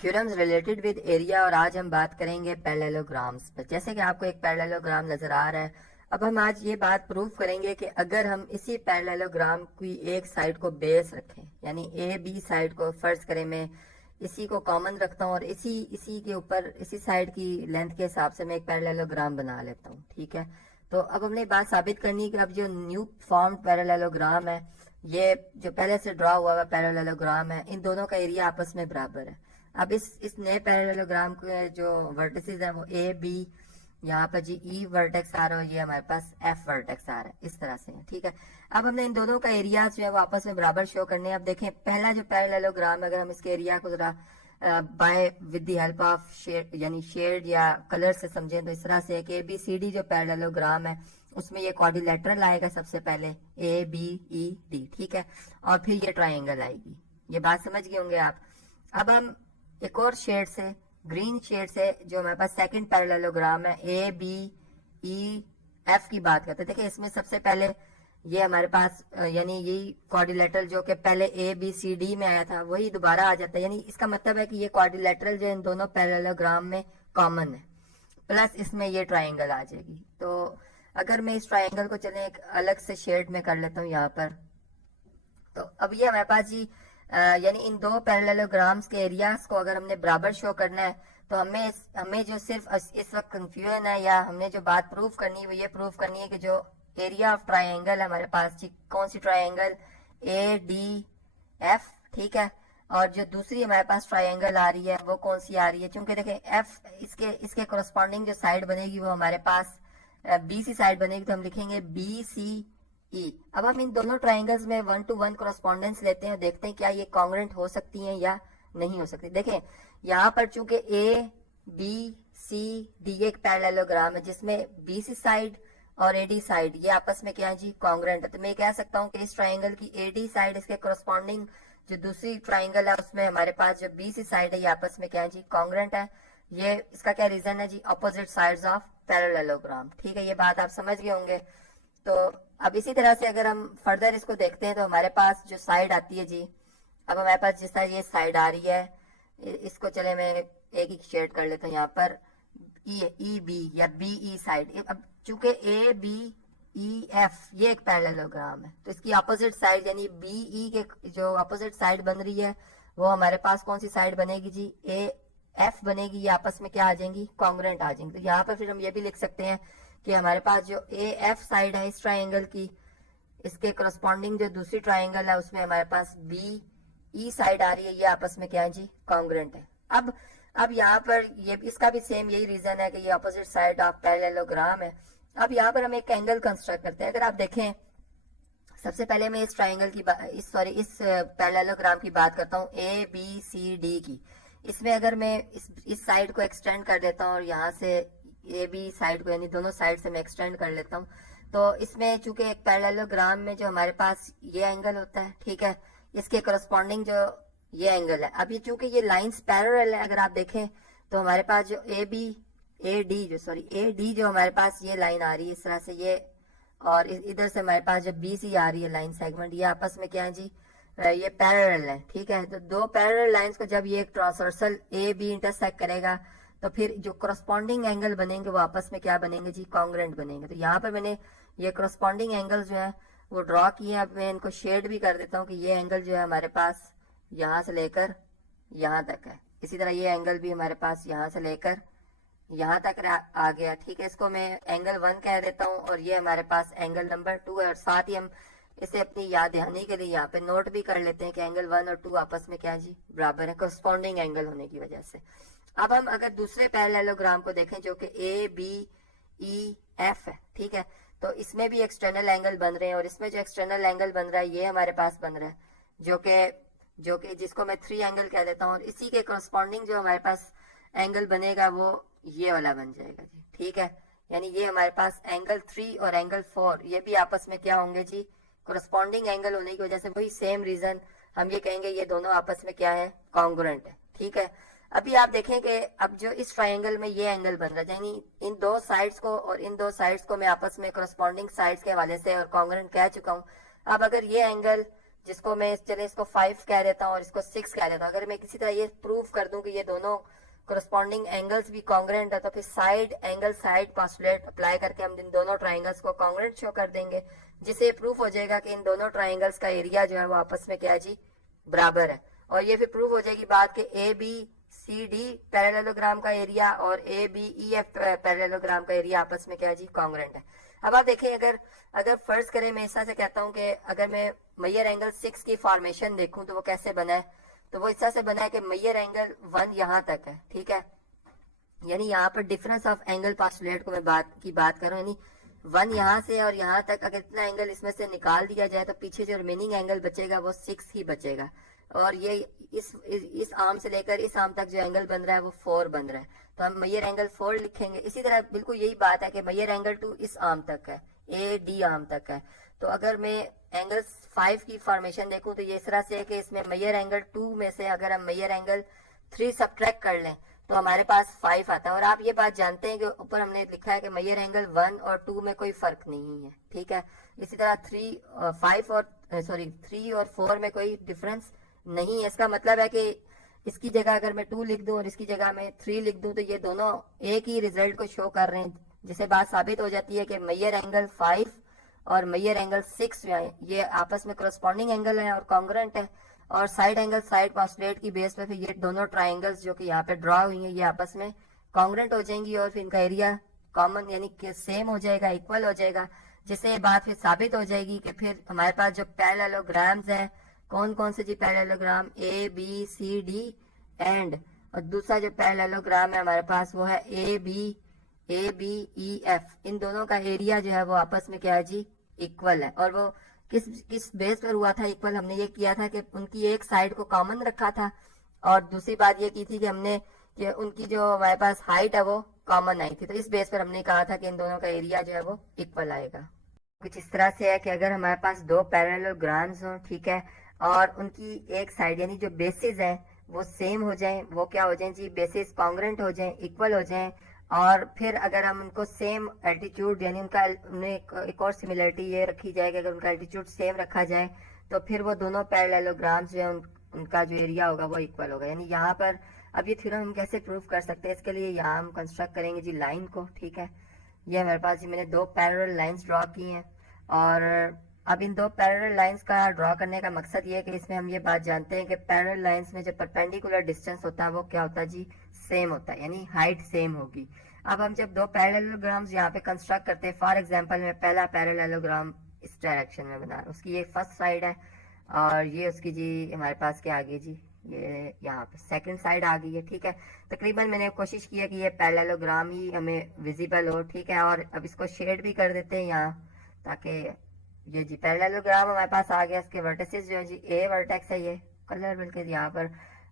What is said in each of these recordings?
Theorems related with area. और आज हम बात करेंगे पैरेललोग्राम्स पर। जैसे कि आपको एक पैरेललोग्राम नजर आ रहा है, अब हम आज ये बात प्रूव करेंगे कि अगर हम इसी पैरेललोग्राम की एक साइड को बेस रखें, यानी ए बी साइड को फर्ज करें मैं इसी को कॉमन रखता हूँ और इसी के ऊपर इसी साइड की लेंथ के हिसाब से मैं एक पैरेललोग्राम बना लेता हूँ। ठीक है, तो अब हमने बात साबित करनी है कि अब जो न्यू फॉर्म पैरेललोग्राम है, ये जो पहले से ड्रॉ हुआ हुआ पैरेललोग्राम है, इन दोनों का एरिया आपस में बराबर है। अब इस नए पैरेललोग्राम के जो वर्टिसेस हैं वो ए बी, यहाँ पर जी ई वर्टेक्स आ रहा है और ये हमारे पास एफ वर्टेक्स आ रहा है, इस तरह से है। ठीक है, अब हमने इन दोनों का एरिया जो है वो आपस में बराबर शो करने हैं। अब देखें पहला जो पैरेललोग्राम, अगर हम इसके एरिया को जरा by with the help of shade यानी शेड या कलर से समझें तो इस तरह से है कि ए बी सी डी जो पैरेललोग्राम है उसमें ये क्वाड्रिलेटरल आएगा सबसे पहले, ए बी ई डी। ठीक है, और फिर ये ट्राइंगल आएगी। ये बात समझ गए होंगे आप। अब हम एक और शेड से, ग्रीन शेड से, जो हमारे पास सेकंड पैरेललोग्राम है ए बी ई एफ की बात करते हैं। देखिए इसमें सबसे पहले ये हमारे पास यानी यही क्वाड्रिलेटरल जो कि पहले ए बी सी डी में आया था वही दोबारा आ जाता है, यानी इसका मतलब है कि ये क्वाड्रिलेटरल जो इन दोनों पैरेललोग्राम में कॉमन है, प्लस इसमें ये ट्राइंगल आ जाएगी। तो अगर मैं इस ट्राइंगल को चले एक अलग से शेड में कर लेता हूँ यहाँ पर, तो अब ये हमारे पास जी यानी इन दो पैरेललोग्राम्स के एरियाज को अगर हमने बराबर शो करना है तो हमें जो सिर्फ इस वक्त कंफ्यूजन है या हमने जो बात प्रूव करनी है वो ये प्रूव करनी है कि जो एरिया ऑफ ट्राइंगल है हमारे पास जी, कौन सी ट्राइंगल, ए डी एफ। ठीक है, और जो दूसरी हमारे पास ट्राइंगल आ रही है वो कौन सी आ रही है, क्योंकि देखें एफ इसके कोरस्पॉन्डिंग जो साइड बनेगी वो हमारे पास बी सी साइड बनेगी, तो हम लिखेंगे बी सी ई। अब हम इन दोनों ट्राइंगल्स में 1-to-1 कोरस्पॉन्डेंस लेते हैं, देखते हैं क्या ये कॉन्ग्रुएंट हो सकती हैं या नहीं हो सकती। देखें यहाँ पर चूंकि ए बी सी डी एक पैरेललोग्राम है जिसमें बी सी साइड और एडी साइड ये आपस में क्या है जी, कॉन्ग्रुएंट है, तो मैं कह सकता हूँ कि इस ट्राइंगल की एडी साइड इसके कोरस्पॉन्डिंग जो दूसरी ट्राइंगल है उसमें हमारे पास जो बी सी साइड है ये आपस में क्या है जी, कॉन्ग्रुएंट है। ये इसका क्या रीजन है जी, अपोजिट साइड्स ऑफ पैरेललोग्राम। ठीक है, ये बात आप समझ गए होंगे। तो अब इसी तरह से अगर हम फर्दर इसको देखते हैं तो हमारे पास जो साइड आती है जी, अब हमारे पास जिस तरह ये साइड आ रही है, इसको चले मैं एक ही शेड कर लेता हूँ यहाँ पर, ई बी या बी ई साइड। अब चूंकि ए बी ई एफ ये एक पैरेललोग्राम है तो इसकी अपोजिट साइड यानी बी ई के जो अपोजिट साइड बन रही है वो हमारे पास कौन सी साइड बनेगी जी, ए एफ बनेगी। ये आपस में क्या आ जाएंगी, कॉन्ग्रुएंट आ जाएंगी। तो यहाँ पर फिर हम ये भी लिख सकते हैं कि हमारे पास जो ए एफ साइड है इस ट्राइंगल की, इसके करस्पॉन्डिंग जो दूसरी ट्राइंगल है उसमें हमारे पास बी ई साइड आ रही है, ये आपस में क्या है जी, कॉन्ग्रुएंट है। अब यहाँ पर ये इसका भी सेम यही रीजन है कि ये अपोजिट साइड ऑफ पैरेललोग्राम है। अब यहाँ पर हम एक एंगल कंस्ट्रक्ट करते हैं। अगर आप देखें सबसे पहले मैं इस ट्राइंगल की इस पैरेललोग्राम की बात करता हूँ ए बी सी डी की। इसमें अगर मैं इस साइड को एक्सटेंड कर देता हूँ और यहाँ से ए बी साइड को यानी दोनों साइड से मैं एक्सटेंड कर लेता हूँ, तो इसमें चूंकि एक पैरेललोग्राम में जो हमारे पास ये एंगल होता है, ठीक है, इसके करस्पॉन्डिंग जो ये एंगल है। अब ये चूंकि ये लाइंस पैरेलल है, अगर आप देखें तो हमारे पास जो ए डी जो हमारे पास ये लाइन आ रही है इस तरह से, ये और इधर से हमारे पास जो बी सी आ रही है लाइन सेगमेंट, ये आपस में क्या है जी, ये पैरेलल है। ठीक है, तो दो पैरेलल लाइंस को जब ये एक ट्रांसवर्सल ए बी इंटरसेक्ट करेगा तो फिर जो करस्पॉन्डिंग एंगल बनेंगे वो आपस में क्या बनेंगे जी, कॉन्ग्रुएंट बनेंगे। तो यहाँ पर मैंने ये करस्पॉन्डिंग एंगल्स जो है वो ड्रॉ किए। अब मैं इनको शेड भी कर देता हूँ कि ये एंगल जो है हमारे पास यहाँ से लेकर यहाँ तक है, इसी तरह ये एंगल भी हमारे पास यहाँ से लेकर यहाँ तक आ गया। ठीक है, इसको मैं एंगल 1 कह देता हूँ और ये हमारे पास एंगल नंबर 2 है। और साथ ही हम इसे अपनी याद दहानी के लिए यहाँ पे नोट भी कर लेते हैं कि एंगल 1 और 2 आपस में क्या जी, बराबर है, करस्पॉन्डिंग एंगल होने की वजह से। अब हम अगर दूसरे पैरेललोग्राम को देखें जो कि ए बी ई एफ है, ठीक है, तो इसमें भी एक्सटर्नल एंगल बन रहे हैं और इसमें जो एक्सटर्नल एंगल बन रहा है ये हमारे पास बन रहा है जो कि जिसको मैं 3 एंगल कह देता हूँ। और इसी के करस्पॉन्डिंग जो हमारे पास एंगल बनेगा वो ये वाला बन जाएगा जी। ठीक है, यानी ये हमारे पास एंगल 3 और एंगल 4 ये भी आपस में क्या होंगे जी, करस्पॉन्डिंग एंगल होने की वजह से वही सेम रीजन हम ये कहेंगे ये दोनों आपस में क्या है, कॉन्ग्रुएंट है। ठीक है, अभी आप देखें कि अब जो इस ट्राइंगल में ये एंगल बन रहा है, यानी इन दो साइड्स को और इन दो साइड्स को मैं आपस में करस्पॉन्डिंग साइड्स के हवाले से और कॉन्ग्रुएंट कह चुका हूँ। अब अगर ये एंगल जिसको मैं चले इसको 5 कह देता हूँ और इसको 6 कह देता हूँ। अगर मैं किसी तरह ये प्रूव कर दूं कि ये दोनों कोरस्पॉन्डिंग एंगल्स भी कॉन्ग्रेंट है, तो फिर side angle side postulate apply करके हम इन दोनों ट्राइंगल्स को कॉन्ग्रेंट शो कर देंगे, जिससे प्रूफ हो जाएगा कि इन दोनों ट्राइंगल्स का एरिया जो है वो आपस में क्या है जी, बराबर है। और ये फिर प्रूफ हो जाएगी बात कि A B C D parallelogram का एरिया और A B E F parallelogram का एरिया आपस में क्या है जी, कॉन्ग्रेंट है। अब आप देखें, अगर अगर फर्ज करें, मैं इस तरह से कहता हूं कि अगर मैं मैयर एंगल 6 की फॉर्मेशन देखूं तो वो कैसे बना है, तो वो इस तरह से बना है कि मैयर एंगल 1 यहां तक है, ठीक है, यानी यहाँ पर डिफरेंस ऑफ एंगल पोस्टुलेट को मैं बात कर रहा हूँ, यानी 1 यहाँ से और यहाँ तक अगर इतना एंगल इसमें से निकाल दिया जाए तो पीछे जो रिमेनिंग एंगल बचेगा वो 6 ही बचेगा। और ये इस आर्म से लेकर इस आर्म तक जो एंगल बन रहा है वो 4 बन रहा है, तो हम मैयर एंगल 4 लिखेंगे। इसी तरह बिल्कुल यही बात है कि मैयर एंगल 2 इस आर्म तक है, ए डी आर्म तक है। तो अगर मैं एंगल 5 की फॉर्मेशन देखूं तो ये इस तरह से है कि इसमें मैयर एंगल 2 में से अगर हम मैयर एंगल 3 सब्ट्रैक्ट कर लें तो हमारे पास 5 आता है। और आप ये बात जानते हैं कि ऊपर हमने लिखा है कि मैयर एंगल 1 और 2 में कोई फर्क नहीं है, ठीक है। इसी तरह 3 और 4 में कोई डिफरेंस नहीं है। इसका मतलब है कि इसकी जगह अगर मैं 2 लिख दूं और इसकी जगह मैं 3 लिख दूं तो ये दोनों एक ही रिजल्ट को शो कर रहे हैं, जिससे बात साबित हो जाती है कि मैयर एंगल 5 और मैयर एंगल 6 जो है ये आपस में करस्पॉन्डिंग एंगल है और कॉन्ग्रेंट है। और साइड एंगल साइड पोस्टुलेट की बेस पे फिर ये दोनों ट्राइंगल्स जो कि यहाँ पे ड्रॉ हुई हैं ये आपस में कॉन्ग्रेंट हो जाएंगी और फिर इनका एरिया कॉमन यानी कि सेम हो जाएगा, इक्वल हो जाएगा, जिससे ये बात फिर साबित हो जाएगी कि फिर हमारे पास जो पैरेललोग्राम्स हैं, कौन कौन से जी parallelogram, A B C D and, और दूसरा जो पैरेललोग्राम है हमारे पास वो है ए बी ई एफ, इन दोनों का एरिया जो है वो आपस में क्या है जी, इक्वल है। और वो किस बेस पर हुआ था इक्वल, हमने ये किया था कि उनकी एक साइड को कॉमन रखा था और दूसरी बात ये की थी कि हमने कि उनकी जो हमारे पास हाइट है वो कॉमन आई थी, तो इस बेस पर हमने कहा था कि इन दोनों का एरिया जो है वो इक्वल आएगा। कुछ इस तरह से है कि अगर हमारे पास दो पैरेललोग्राम्स हों, ठीक है, और उनकी एक साइड यानी जो बेसिस है वो सेम हो जाएं, वो क्या हो जाएं जी, बेसिस कॉन्ग्रेंट हो जाएं, इक्वल हो जाएं, और फिर अगर हम उनको सेम एल्टीट्यूड यानी उनका उन्हें एक और सिमिलरिटी ये रखी जाए कि अगर उनका एल्टीट्यूड सेम रखा जाए तो फिर वो दोनों पैरेललोग्राम्स जो है उनका जो एरिया होगा वो इक्वल होगा। यानी यहाँ पर अब ये थ्योरम हम कैसे प्रूव कर सकते हैं, इसके लिए यहाँ हम कंस्ट्रक्ट करेंगे जी लाइन को, ठीक है। ये हमारे पास जी मैंने दो पैरेलल लाइंस ड्रॉ की हैं और अब इन दो पैरेलल लाइंस का ड्रॉ करने का मकसद ये है कि इसमें हम ये बात जानते हैं कि पैरेलल लाइंस में जो परपेंडिकुलर डिस्टेंस होता है वो क्या होता है जी, सेम होता है, यानी हाइट सेम होगी। अब हम जब दो पैरेललोग्राम्स यहाँ पे कंस्ट्रक्ट करते हैं, फॉर एग्जांपल मैं पहला पैरेललोग्राम इस डायरेक्शन में बना रहा हूँ, उसकी ये फर्स्ट साइड है और ये उसकी जी हमारे पास क्या आ गई जी, ये यहाँ पे सेकंड साइड आ गई है, ठीक है। तकरीबन मैंने कोशिश की है कि ये पैरेललोग्राम ही हमें विजिबल हो, ठीक है। और अब इसको शेड भी कर देते हैं यहाँ ताकि ये जी पैरेललोग्राम हमारे पास आ गया। इसके वर्टिसेस जो है जी, ए वर्टेक्स है, ये कलर बल्कि यहाँ पर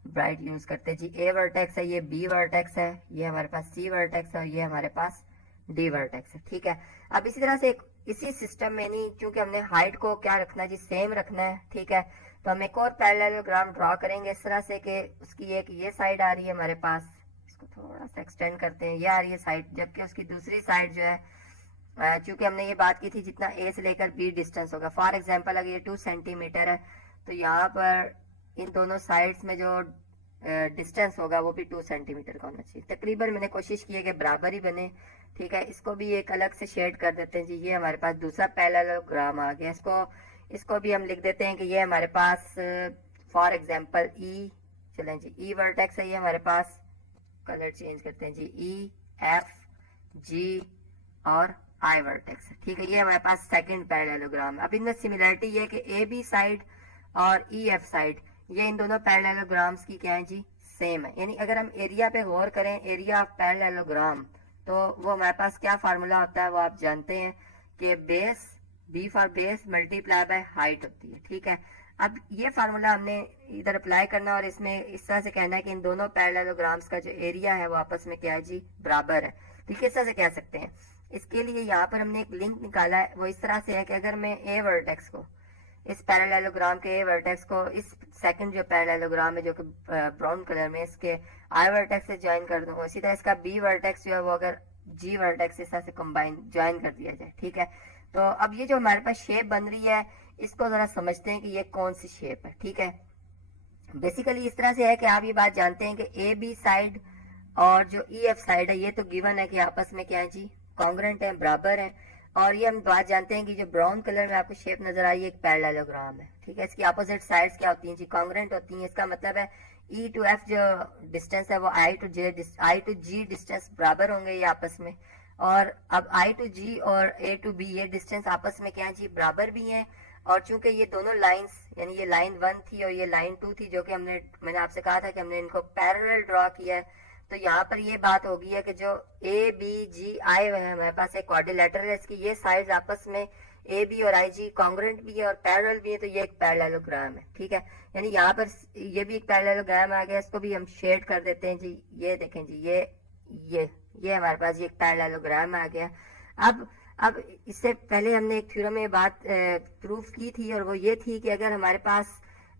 ब्राइट यूज करते हैं जी, ए वर्टेक्स है, ये बी वर्टेक्स है, ये हमारे पास सी वर्टेक्स है और ये हमारे पास डी वर्टेक्स है, ठीक है। अब इसी तरह से इसी सिस्टम में नहीं, क्योंकि हमने हाइट को क्या रखना है जी, सेम रखना है, ठीक है, तो हम एक और पैरेललोग्राम ड्रॉ करेंगे इस तरह से कि उसकी एक ये साइड आ रही है हमारे पास, इसको थोड़ा सा एक्सटेंड करते हैं, ये आ रही है साइड, जबकि उसकी दूसरी साइड जो है चूंकि हमने ये बात की थी जितना ए से लेकर बी डिस्टेंस होगा, फॉर एग्जांपल अगर ये 2 सेंटीमीटर है तो यहाँ पर इन दोनों साइड्स में जो डिस्टेंस होगा वो भी 2 सेंटीमीटर का होना चाहिए। तकरीबन मैंने कोशिश की है कि बराबर ही बने, ठीक है। इसको भी एक अलग से शेड कर देते हैं जी, ये हमारे पास दूसरा पैरेललोग्राम आ गया। इसको भी हम लिख देते हैं कि ये हमारे पास फॉर एग्जांपल ई, चलें जी, ई वर्टेक्स है ये हमारे पास, कलर चेंज करते हैं जी, ई एफ जी और आई वर्टेक्स, ठीक है। ये हमारे पास सेकंड पैरेललोग्राम। अब इनमें सिमिलरिटी ये है कि ए बी साइड और ई एफ साइड ये इन दोनों पैरेललोग्राम्स की क्या है जी, सेम है। यानी अगर हम एरिया पे गौर करें, एरिया ऑफ पैरेललोग्राम, तो वो हमारे पास क्या फार्मूला होता है वो आप जानते हैं कि base, B for base multiply by height होती है, ठीक है। अब ये फार्मूला हमने इधर अप्लाई करना और इसमें इस तरह से कहना है कि इन दोनों पैरेललोग्राम्स का जो एरिया है वो आपस में क्या है जी, बराबर है। ठीक है, इस तरह से कह सकते हैं। इसके लिए यहाँ पर हमने एक लिंक निकाला है, वो इस तरह से है कि अगर मैं ए वर्टेक्स को, इस पैरेललोग्राम के ए वर्टेक्स को इस सेकंड जो पैरेललोग्राम है जो कि ब्राउन कलर में, इसके आई वर्टेक्स से ज्वाइन कर दूंगा, इसी तरह इसका बी वर्टेक्स जो है वो अगर जी वर्टेक्स इस तरह से कंबाइन ज्वाइन कर दिया जाए, ठीक है। तो अब ये जो हमारे पास शेप बन रही है इसको जरा समझते हैं कि ये कौन सी शेप है। ठीक है, बेसिकली इस तरह से है कि आप ये बात जानते हैं कि ए बी साइड और जो ई एफ साइड है ये तो गिवन है कि आपस में क्या है जी, कॉन्ग्रेंट है, बराबर है। और ये हम बात जानते हैं कि जो ब्राउन कलर में आपको शेप नजर आई है एक पैरेललोग्राम है। ठीक है, इसकी अपोजिट साइड्स क्या होती हैं जी, कॉन्ग्रेंट होती हैं। इसका मतलब है ई टू एफ जो डिस्टेंस है वो आई टू जी डिस्टेंस बराबर होंगे ये आपस में। और अब आई टू जी और ए टू बी ये डिस्टेंस आपस में क्या है जी, बराबर भी हैं। और चूंकि ये दोनों लाइंस यानी ये लाइन 1 थी और ये लाइन 2 थी जो कि मैंने आपसे कहा था कि हमने इनको पैरेलल ड्रॉ किया है, तो यहाँ पर ये बात होगी है कि जो ए बी जी आई है हमारे पास एक क्वाड्रिलेटरल है, इसकी ये साइड्स आपस में ए बी और आई जी कॉन्ग्रेंट भी है और पैरेलल भी है, तो ये एक पैरेललोग्राम है। ठीक है, यानी यहाँ पर ये भी एक पैरेललोग्राम आ गया, इसको भी हम शेड कर देते हैं जी। ये देखें जी, ये हमारे पास ये एक पैरेललोग्राम आ गया। अब इससे पहले हमने एक थ्योरम में बात प्रूफ की थी और वो ये थी कि अगर हमारे पास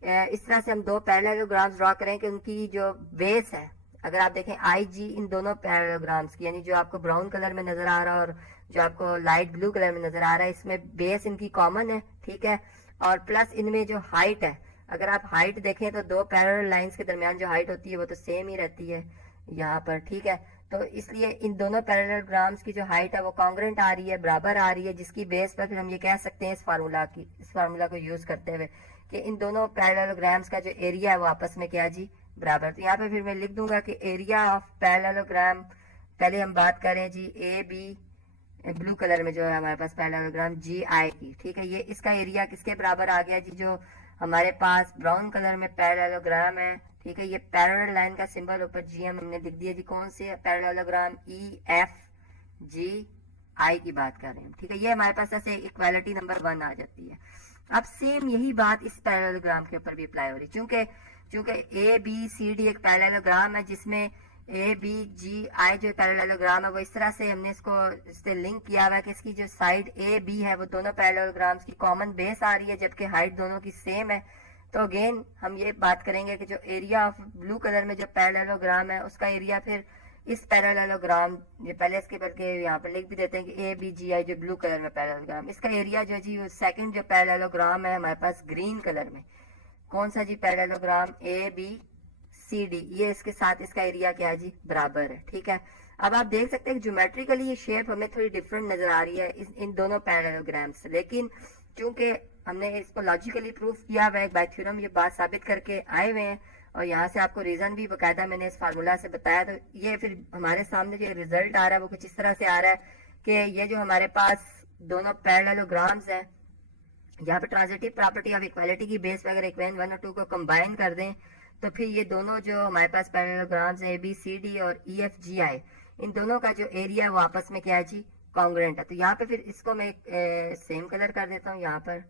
इस तरह से हम दो पैरेललोग्राम्स ड्रॉ करें कि उनकी जो बेस है, अगर आप देखें आई जी इन दोनों पैरेललोग्राम्स की, यानी जो आपको ब्राउन कलर में नजर आ रहा है और जो आपको लाइट ब्लू कलर में नजर आ रहा है, इसमें बेस इनकी कॉमन है। ठीक है, और प्लस इनमें जो हाइट है, अगर आप हाइट देखें तो दो पैरेलल लाइंस के दरमियान जो हाइट होती है वो तो सेम ही रहती है यहाँ पर। ठीक है, तो इसलिए इन दोनों पैरेललोग्राम्स की जो हाइट है वो कॉन्ग्रेंट आ रही है, बराबर आ रही है, जिसकी बेस पर फिर हम ये कह सकते हैं इस फार्मूला को यूज करते हुए कि इन दोनों पैरेललोग्राम्स का जो एरिया है वो आपस में क्या जी, बराबर। तो यहाँ पे फिर मैं लिख दूंगा कि एरिया ऑफ पैरेललोग्राम, पहले हम बात करें जी ए बी ब्लू कलर में जो है हमारे पास पैरेललोग्राम जी आई की। ठीक है, ये इसका एरिया किसके बराबर आ गया जी, जो हमारे पास ब्राउन कलर में पैरेललोग्राम है। ठीक है, ये पैरेलल लाइन का सिंबल ऊपर जी हमने लिख दिया जी, कौन से पैरेललोग्राम ई एफ जी आई की बात कर रहे हैं। ठीक है, ये हमारे पास ऐसे इक्वालिटी नंबर 1 आ जाती है। अब सेम यही बात इस पैरेललोग्राम के ऊपर भी अप्लाई हो रही है, चूंकि ए बी सी डी एक पैरेललोग्राम है जिसमें ए बी जी आई जो पैरेललोग्राम है वो इस तरह से हमने इससे लिंक किया हुआ है कि इसकी जो साइड ए बी है वो दोनों पैरेललोग्राम्स की कॉमन बेस आ रही है, जबकि हाइट दोनों की सेम है। तो अगेन हम ये बात करेंगे कि जो एरिया ऑफ ब्लू कलर में जो पैरेललोग्राम है उसका एरिया फिर इस पैरेललोग्राम, ये पहले इसके बल्कि यहाँ पर लिख भी देते हैं कि ए बी जी आई जो ब्लू कलर में पैरेललोग्राम, इसका एरिया जो जी सेकंड जो पैरेललोग्राम है हमारे पास ग्रीन कलर में, कौन सा जी parallelogram A B C D, ये इसके साथ इसका एरिया क्या है जी, बराबर है। ठीक है, अब आप देख सकते हैं ज्योमेट्रिकली ये शेप हमें थोड़ी डिफरेंट नजर आ रही है इन दोनों पैरेललोग्राम से, लेकिन चूंकि हमने इसको लॉजिकली प्रूफ किया हुआ है बाय थ्योरम, ये बात साबित करके आए हुए हैं और यहाँ से आपको रीजन भी बकायदा मैंने इस फार्मूला से बताया, तो ये फिर हमारे सामने जो रिजल्ट आ रहा है वो कुछ इस तरह से आ रहा है कि ये जो हमारे पास दोनों पैरेललोग्राम्स हैं, यहाँ पे ट्रांजिटिव प्रॉपर्टी ऑफ इक्वालिटी की बेस पे अगर इक्वेशन 1 और 2 को कंबाइन कर दें तो फिर ये दोनों जो हमारे पास पैरेललोग्राम्स हैं ए बी सी डी और ई एफ जी आई, इन दोनों का जो एरिया है वो आपस में क्या है जी, कॉन्ग्रेंट है। तो यहाँ पे फिर इसको मैं सेम कलर कर देता हूँ यहाँ पर,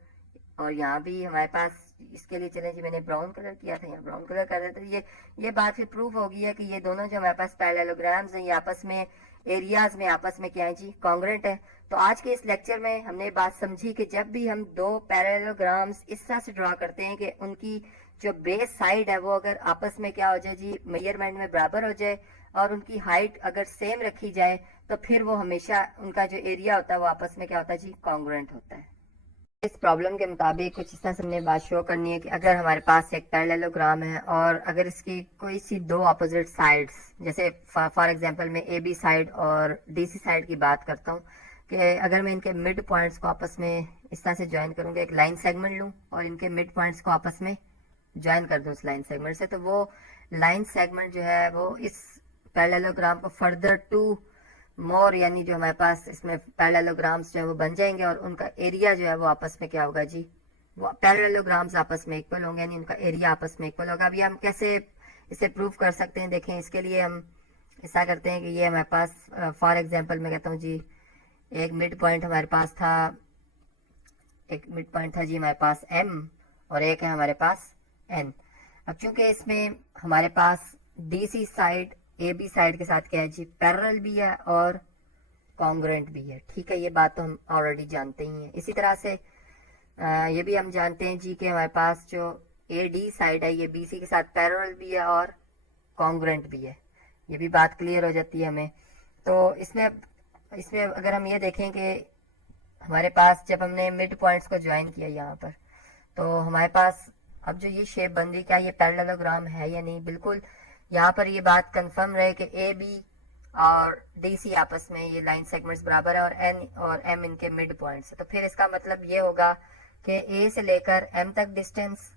और यहाँ भी हमारे पास इसके लिए चले जी मैंने ब्राउन कलर किया था, यहाँ ब्राउन कलर कर देता हूँ। ये बात फिर प्रूफ हो गई है कि ये दोनों जो हमारे पास पैरेललोग्राम्स हैं ये आपस में एरियाज में आपस में क्या है जी, कॉन्ग्रेंट है। तो आज के इस लेक्चर में हमने बात समझी कि जब भी हम दो पैरेललोग्राम्स इस तरह से ड्रॉ करते हैं कि उनकी जो बेस साइड है वो अगर आपस में क्या हो जाए जी, मेजरमेंट में बराबर हो जाए और उनकी हाइट अगर सेम रखी जाए तो फिर वो हमेशा उनका जो एरिया होता है वो आपस में क्या होता है जी, कॉन्ग्रेंट होता है। इस प्रॉब्लम के मुताबिक कुछ इस तरह से हमने बात शो करनी है कि अगर हमारे पास एक पैरेललोग्राम है और अगर इसकी कोई सी दो अपोजिट साइड्स, जैसे फॉर एग्जांपल मैं ए बी साइड और डी सी साइड की बात करता हूँ कि अगर मैं इनके मिड पॉइंट्स को आपस में इस तरह से ज्वाइन करूँगा, एक लाइन सेगमेंट लूँ और इनके मिड पॉइंट्स को आपस में ज्वाइन कर दूँ उस लाइन सेगमेंट से, तो वो लाइन सेगमेंट जो है वो इस पैरेललोग्राम को फर्दर टू मोर, यानी जो हमारे पास इसमें पैरेललोग्राम्स जो है वो बन जाएंगे और उनका एरिया जो है वो आपस में क्या होगा जी, वो पैरेललोग्राम्स आपस में इक्वल होंगे, यानी उनका एरिया आपस में इक्वल होगा। अभी हम कैसे इसे प्रूव कर सकते हैं, देखें। इसके लिए हम ऐसा करते हैं कि ये हमारे पास फॉर एग्जांपल मैं कहता हूँ जी एक मिड पॉइंट हमारे पास था, जी हमारे पास m और एक है हमारे पास n। अब चूंकि इसमें हमारे पास D C side A B side के साथ क्या है जी, पैरेलल भी है और कॉन्ग्रेंट भी है। ठीक है, ये बात तो हम ऑलरेडी जानते ही हैं। इसी तरह से ये भी हम जानते हैं जी कि हमारे पास जो ए डी साइड है ये बी सी के साथ पैरेलल भी है और कॉन्ग्रेंट भी है, ये भी बात क्लियर हो जाती है हमें। तो इसमें अगर हम ये देखें कि हमारे पास जब हमने मिड पॉइंट्स को ज्वाइन किया यहाँ पर, तो हमारे पास अब जो ये शेप बन रही, क्या ये पैरेललोग्राम है या नहीं? बिल्कुल यहाँ पर ये बात कंफर्म रहे कि ए बी और डी सी आपस में ये लाइन सेगमेंट्स बराबर है और एन और एम इनके मिड पॉइंट्स है। तो फिर इसका मतलब ये होगा कि ए से लेकर एम तक डिस्टेंस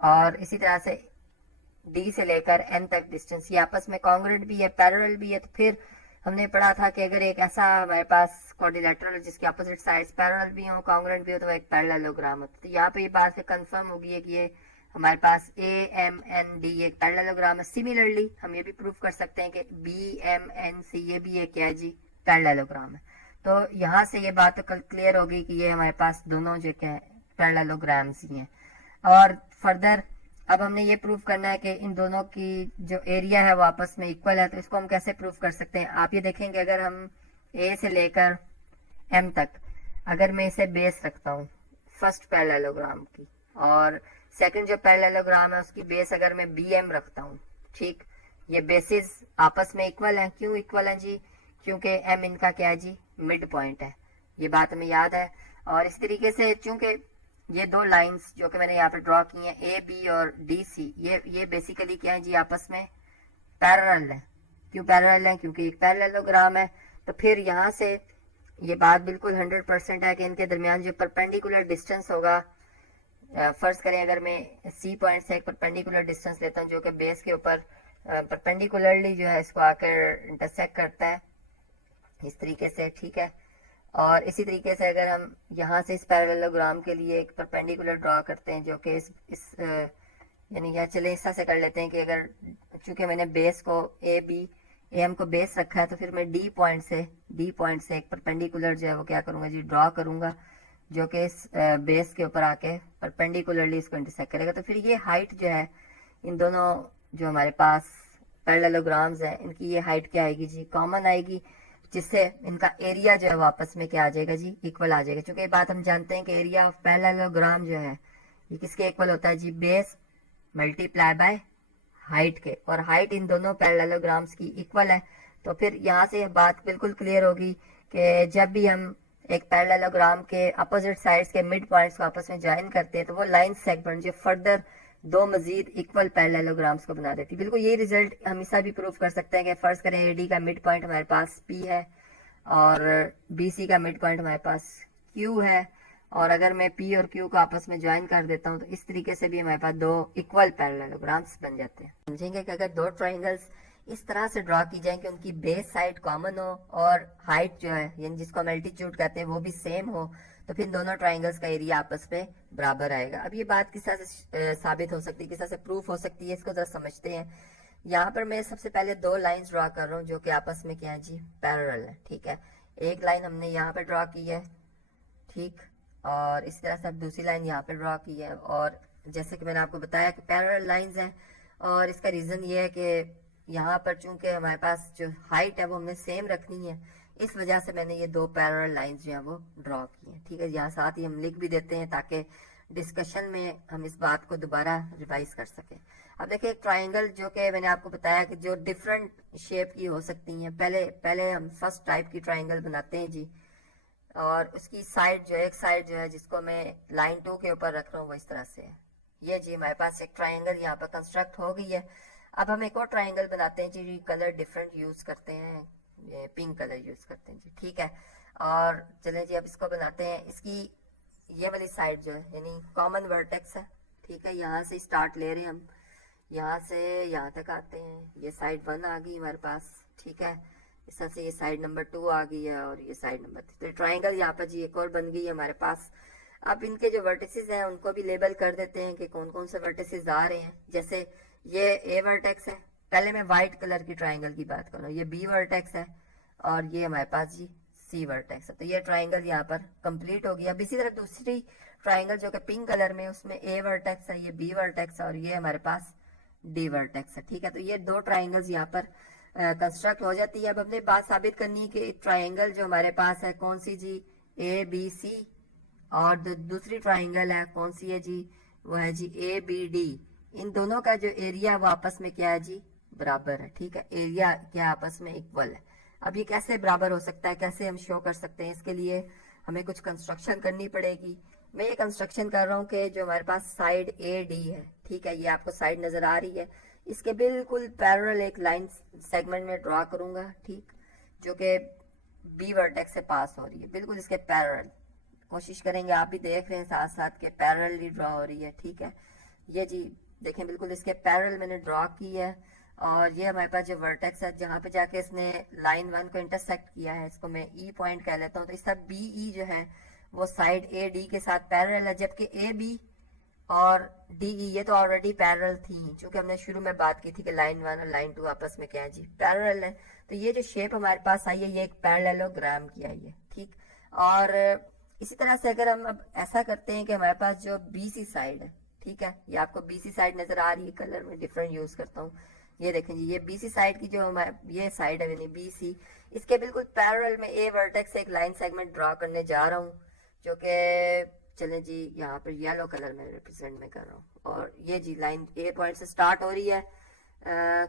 और इसी तरह से डी से लेकर एन तक डिस्टेंस ये आपस में कॉन्ग्रुएंट भी है, पैरेलल भी है। तो फिर हमने पढ़ा था कि अगर एक ऐसा हमारे पास क्वाड्रिलेटरल जिसके अपोजिट साइड्स पैरेलल भी हो, कॉन्ग्रुएंट भी हो, तो वो एक पैरेललोग्राम होता है। तो यहाँ पे ये बात कंफर्म होगी है कि ये हमारे पास ए एम एन डी एक पैरेललोग्राम है। सिमिलरली हम ये भी प्रूफ कर सकते हैं कि बी एम एन सी ये भी एक क्या है जी, पैरेललोग्राम है। तो यहाँ से ये बात तो क्लियर होगी कि ये हमारे पास दोनों जो क्या है पैरेललोग्राम्स ही हैं। और फर्दर अब हमने ये प्रूफ करना है कि इन दोनों की जो एरिया है वो आपस में इक्वल है। तो इसको हम कैसे प्रूफ कर सकते हैं? आप ये देखेंगे, अगर हम ए से लेकर एम तक अगर मैं इसे बेस रखता हूँ फर्स्ट पैरेललोग्राम की, और सेकंड जो पैरेललोग्राम है उसकी बेस अगर मैं बी एम रखता हूँ, ठीक, ये बेसिस आपस में इक्वल है। क्यों इक्वल है जी? क्योंकि एम इनका क्या है जी, मिड पॉइंट है। ये बात हमें याद है। और इस तरीके से चूंकि ये दो लाइंस जो कि मैंने यहाँ पे ड्रॉ की हैं, ए बी और डी सी, ये बेसिकली क्या है जी, आपस में पैरेलल है। क्यों पैरेलल है? क्योंकि एक पैरेललोग्राम है। तो फिर यहाँ से ये बात बिल्कुल 100% है कि इनके दरमियान जो परपेंडिकुलर डिस्टेंस होगा, फर्ज करें अगर मैं सी पॉइंट से एक परपेंडिकुलर डिस्टेंस लेता हूँ जो कि बेस के ऊपर परपेंडिकुलरली जो है इसको आकर इंटरसेक्ट करता है इस तरीके से, ठीक है। और इसी तरीके से अगर हम यहाँ से इस पैरेललोग्राम के लिए एक परपेंडिकुलर ड्रॉ करते हैं जो कि इस यानी या चले इस तरह से कर लेते हैं कि अगर चूंकि मैंने बेस को ए बी एम को बेस रखा है, तो फिर मैं डी पॉइंट से एक परपेंडिकुलर जो है वो क्या करूंगा जी, ड्रॉ करूंगा जो कि इस बेस के ऊपर आके परपेंडिकुलरली इसको इंटरसेक्ट करेगा। तो फिर ये हाइट जो है इन दोनों जो हमारे पास पैरेललोग्राम्स है इनकी ये हाइट क्या आएगी जी, कॉमन आएगी, जिससे इनका एरिया जो है वो आपस में क्या आ जाएगा जी, इक्वल आ जाएगा। क्योंकि ये बात हम जानते हैं कि एरिया ऑफ पैरेललोग्राम जो है ये किसके इक्वल होता है जी, बेस मल्टीप्लाई बाय हाइट के, और हाइट इन दोनों पैरेललोग्राम्स की इक्वल है। तो फिर यहाँ से यह बात बिल्कुल क्लियर होगी कि जब भी हम एक पैरेललोग्राम के अपोजिट साइड्स के मिड पॉइंट्स को आपस में ज्वाइन करते हैं तो वो लाइन सेगमेंट जो फर्दर दो मजीद इक्वल पैरेललोग्राम्स को बना देती है। बिल्कुल ये रिजल्ट हम इसका भी प्रूफ कर सकते हैं कि फर्ज करें एडी का मिड पॉइंट हमारे पास पी है और बीसी का मिड पॉइंट हमारे पास क्यू है, और अगर मैं पी और क्यू को आपस में ज्वाइन कर देता हूँ तो इस तरीके से भी हमारे पास दो इक्वल पैरेललोग्राम्स बन जाते हैं। समझेंगे कि अगर दो ट्राइंगल्स इस तरह से ड्रॉ की जाए कि उनकी बेस साइड कॉमन हो और हाइट जो है यानी जिसको हम एल्टीट्यूड कहते हैं वो भी सेम हो, तो फिर दोनों ट्राइंगल्स का एरिया आपस में बराबर आएगा। अब ये बात किस तरह से साबित हो सकती है, किस तरह से प्रूफ हो सकती है, इसको जरा समझते हैं। यहाँ पर मैं सबसे पहले दो लाइंस ड्रॉ कर रहा हूँ जो कि आपस में क्या है जी, पैरेलल है, ठीक है। एक लाइन हमने यहाँ पे ड्रॉ की है, ठीक, और इस तरह से अब दूसरी लाइन यहाँ पे ड्रॉ की है। और जैसे कि मैंने आपको बताया कि पैरेलल लाइंस हैं, और इसका रीजन ये है कि यहाँ पर चूंकि हमारे पास जो हाइट है वो हमने सेम रखनी है, इस वजह से मैंने ये दो पैरेलल लाइंस जो है वो ड्रॉ की है, ठीक है। यहाँ साथ ही हम लिख भी देते हैं ताकि डिस्कशन में हम इस बात को दोबारा रिवाइज कर सकें। अब देखिए एक ट्राइंगल जो कि मैंने आपको बताया कि जो डिफरेंट शेप की हो सकती हैं, पहले हम फर्स्ट टाइप की ट्राइंगल बनाते हैं जी, और उसकी साइड जो है, एक साइड जो है जिसको मैं लाइन 2 के ऊपर रख रहा हूँ वो इस तरह से है। ये जी हमारे पास एक ट्राइंगल यहाँ पर कंस्ट्रक्ट हो गई है। अब हम एक और ट्राइंगल बनाते हैं जी, कलर डिफरेंट यूज करते हैं, ये पिंक कलर यूज करते हैं जी, ठीक है। और चलें जी अब इसको बनाते हैं। इसकी ये वाली साइड जो है यानी कॉमन वर्टेक्स है, ठीक है। यहाँ से स्टार्ट ले रहे हैं हम, यहाँ से यहाँ तक आते हैं, ये साइड 1 आ गई हमारे पास, ठीक है। इस तरह से ये साइड नंबर 2 आ गई है और ये साइड नंबर 3। तो ट्राइंगल यहाँ पर जी एक और बन गई है हमारे पास। अब इनके जो वर्टिसेस हैं उनको भी लेबल कर देते हैं कि कौन कौन से वर्टिसेस आ रहे हैं। जैसे ये ए वर्टेक्स है, पहले मैं व्हाइट कलर की ट्राइंगल की बात करूँ, ये बी वर्टेक्स है और ये हमारे पास जी सी वर्टेक्स है। तो ये ट्राइंगल यहाँ पर कंप्लीट हो गया। अब इसी तरह दूसरी ट्राइंगल जो कि पिंक कलर में, उसमें ए वर्टेक्स है, ये बी वर्टेक्स है और ये हमारे पास डी वर्टेक्स है, ठीक है। तो ये दो ट्राइंगल्स यहाँ पर कंस्ट्रक्ट हो जाती है। अब हमने बात साबित करनी है कि ट्राइंगल जो हमारे पास है कौन सी जी, ए बी सी, और दूसरी ट्राइंगल है कौन सी है जी, वो है जी ए बी डी। इन दोनों का जो एरिया वो आपस में क्या है जी, बराबर है, ठीक है। एरिया क्या आपस में इक्वल है। अब ये कैसे बराबर हो सकता है, कैसे हम शो कर सकते हैं, इसके लिए हमें कुछ कंस्ट्रक्शन करनी पड़ेगी। मैं ये कंस्ट्रक्शन कर रहा हूँ कि जो हमारे पास साइड ए डी है, ठीक है, ये आपको साइड नजर आ रही है, इसके बिल्कुल पैरेलल एक लाइन सेगमेंट में ड्रॉ करूंगा, ठीक, जो कि बी वर्टेक्स से पास हो रही है, बिल्कुल इसके पैरेलल। कोशिश करेंगे, आप भी देख रहे हैं साथ साथ के पैरेलली ड्रॉ हो रही है, ठीक है। ये जी देखें, बिल्कुल इसके पैरेलल मैंने ड्रॉ की है, और ये हमारे पास जो वर्टेक्स है जहाँ पे जाके इसने लाइन 1 को इंटरसेक्ट किया है, इसको मैं ई पॉइंट कह लेता हूँ। तो इसका बी ई जो है वो साइड ए डी के साथ पैरेलल है, जबकि ए बी और डी ई ये तो ऑलरेडी पैरेलल थी, चूंकि हमने शुरू में बात की थी कि लाइन 1 और लाइन 2 आपस में क्या है जी, पैरेलल है। तो ये जो शेप हमारे पास आई है, ये एक पैरेललोग्राम की आई है, ठीक। और इसी तरह से अगर हम अब ऐसा करते हैं कि हमारे पास जो बीसी साइड है, ठीक है, ये आपको बीसी साइड नजर आ रही है, कलर में डिफरेंट यूज करता हूँ। ये देखें जी, ये बीसी साइड की जो हमारे ये साइड है यानी बीसी, इसके बिल्कुल पैरेलल में ए वर्टेक्स से एक लाइन सेगमेंट ड्रॉ करने जा रहा हूँ, जो कि चलें जी यहाँ पर येलो कलर में रिप्रेजेंट में कर रहा हूँ। और ये जी लाइन ए पॉइंट से स्टार्ट हो रही है,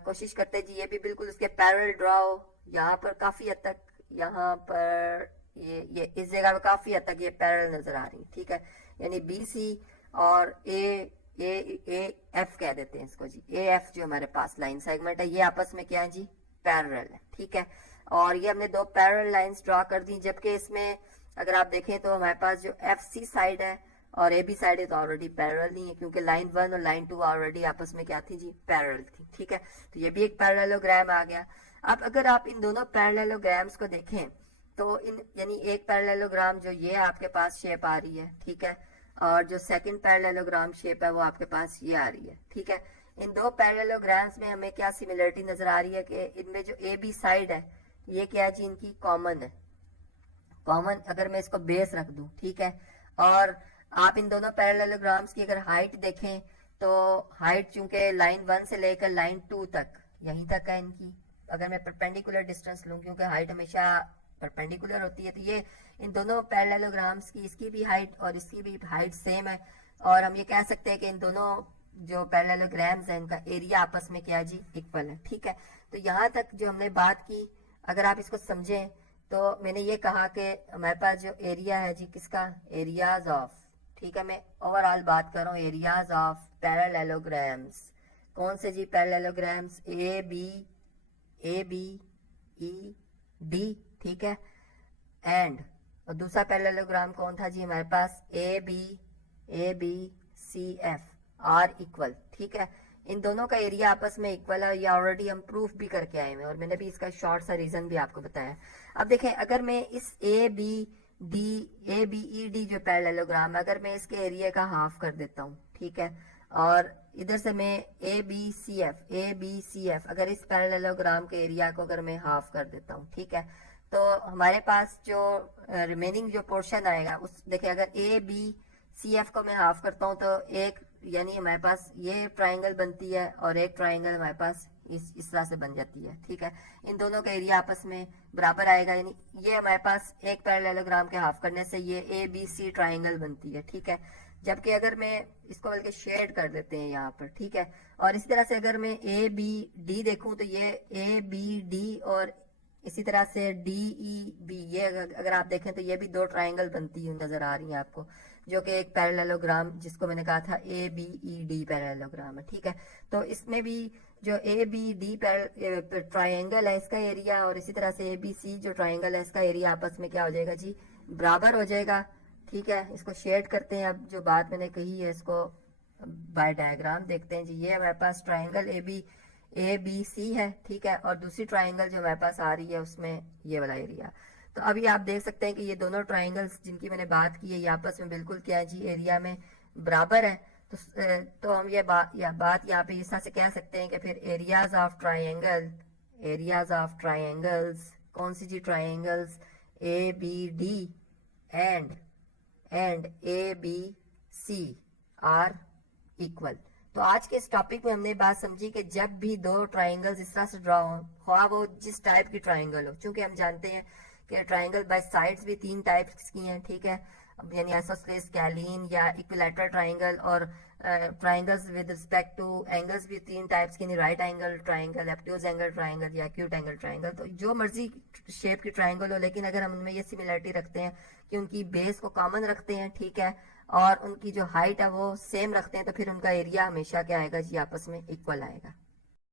कोशिश करते हैं जी ये भी बिल्कुल उसके पैरेलल ड्रॉ हो। यहाँ पर काफी हद तक, यहाँ पर ये इस जगह पर काफी हद तक ये पैरेलल नजर आ रही है, ठीक है, यानी बी सी और ए एफ कह देते हैं इसको जी, ए एफ जो हमारे पास लाइन सेगमेंट है, ये आपस में क्या है जी, पैरेलल है, ठीक है। और ये हमने दो पैरेलल लाइंस ड्रॉ कर दी, जबकि इसमें अगर आप देखें तो हमारे पास जो एफ सी साइड है और ए बी साइड है तो ऑलरेडी पैरेलल नहीं है, क्योंकि लाइन 1 और लाइन 2 ऑलरेडी आपस में क्या थी जी, पैरेलल थी, ठीक है। तो ये भी एक पैरेललोग्राम आ गया। अब अगर आप इन दोनों पैरेललोग्राम्स को देखें तो इन यानी एक पैरेललोग्राम जो ये आपके पास शेप आ रही है, ठीक है, और जो सेकंड पैरेललोग्राम शेप है वो आपके पास ये आ रही है, ठीक है। इन दो पैरेललोग्राम्स में हमें क्या सिमिलरिटी नजर आ रही है कि इनमें जो ए बी साइड है ये क्या है जी, इनकी कॉमन है। कॉमन अगर मैं इसको बेस रख दूं, ठीक है, और आप इन दोनों पैरेललोग्राम्स की अगर हाइट देखें तो हाइट चूंकि लाइन 1 से लेकर लाइन 2 तक यहीं तक है इनकी, अगर मैं परपेंडिकुलर डिस्टेंस लूं, क्योंकि हाइट हमेशा परपेंडिकुलर होती है, तो ये इन दोनों पैरेललोग्राम्स की इसकी भी हाइट और इसकी भी हाइट सेम है। और हम ये कह सकते हैं कि इन दोनों जो पैरेललोग्राम्स हैं इनका एरिया आपस में क्या है जी, इक्वल है, ठीक है। तो यहाँ तक जो हमने बात की, अगर आप इसको समझें तो मैंने ये कहा कि हमारे पास जो एरिया है जी, किसका, एरियाज ऑफ, ठीक है, मैं ओवरऑल बात कर रहा हूँ, एरियाज ऑफ पैरेललोग्राम्स। कौन से जी parallelograms, A B E D, ठीक है, एंड और दूसरा पैरेललोग्राम कौन था जी हमारे पास, A B C F are equal, ठीक है। इन दोनों का एरिया आपस में इक्वल है, ये ऑलरेडी हम प्रूफ भी करके आए हैं और मैंने भी इसका शॉर्ट सा रीजन भी आपको बताया। अब देखें, अगर मैं इस ए बी ई डी जो पैरेललोग्राम है, अगर मैं इसके एरिया का हाफ कर देता हूँ, ठीक है, और इधर से मैं ए बी सी एफ अगर इस पैरेललोग्राम के एरिया को अगर मैं हाफ कर देता हूँ, ठीक है, तो हमारे पास जो रिमेनिंग जो पोर्शन आएगा उस देखिए, अगर ए बी सी एफ को मैं हाफ करता हूँ तो एक यानी हमारे पास ये ट्राइंगल बनती है और एक ट्राइंगल हमारे पास इस तरह से बन जाती है, ठीक है। इन दोनों का एरिया आपस में बराबर आएगा, यानी ये हमारे पास एक पैरेललोग्राम के हाफ करने से ये ए बी सी ट्राइंगल बनती है, ठीक है। जबकि अगर मैं इसको बल्कि शेड कर देते हैं यहाँ पर, ठीक है, और इसी तरह से अगर मैं ए बी डी देखूं तो ये ए बी डी और इसी तरह से डी ई बी, ये अगर आप देखें तो ये भी दो ट्राइंगल बनती हुई नजर आ रही है आपको, जो कि एक पैरेललोग्राम जिसको मैंने कहा था A B E D parallelogram है, ठीक है। तो इसमें भी जो ए बी डी ट्राइंगल है इसका एरिया और इसी तरह से ए बी सी जो ट्राइंगल है इसका एरिया आपस में क्या हो जाएगा जी, बराबर हो जाएगा, ठीक है। इसको शेड करते हैं, अब जो बात मैंने कही है इसको बाय डायग्राम देखते हैं जी। ये हमारे पास ट्राइंगल ए बी सी है, ठीक है, और दूसरी ट्राइंगल जो हमारे पास आ रही है उसमें ये वाला एरिया। तो अभी आप देख सकते हैं कि ये दोनों ट्राइंगल्स जिनकी मैंने बात की है ये आपस में बिल्कुल क्या है जी, एरिया में बराबर है। तो हम ये बात यहाँ पे इस तरह से कह सकते हैं कि फिर एरियाज ऑफ ट्राइंगल्स कौन सी जी, triangles A B D and A B C are equal. तो आज के इस टॉपिक में हमने बात समझी कि जब भी दो ट्राइंगल्स इस तरह से ड्रॉ हो, ख्वाह वो जिस टाइप की ट्राइंगल हो, क्योंकि हम जानते हैं कि ट्राइंगल बाय साइड्स भी 3 टाइप्स की हैं, ठीक है, यानी आइसोसेलेस, स्केलीन या इक्विलैटरल ट्राइंगल, और triangles with respect two angles भी 3 टाइप्स के, right angle triangle, acute angle triangle या एक्यूट एंगल ट्राइंगल। तो जो मर्जी शेप की ट्राइंगल हो, लेकिन अगर हम उनमें ये सिमिलरिटी रखते हैं कि उनकी बेस को कॉमन रखते हैं, ठीक है, और उनकी जो हाइट है वो सेम रखते हैं, तो फिर उनका एरिया हमेशा क्या आएगा जी, आपस में इक्वल आएगा।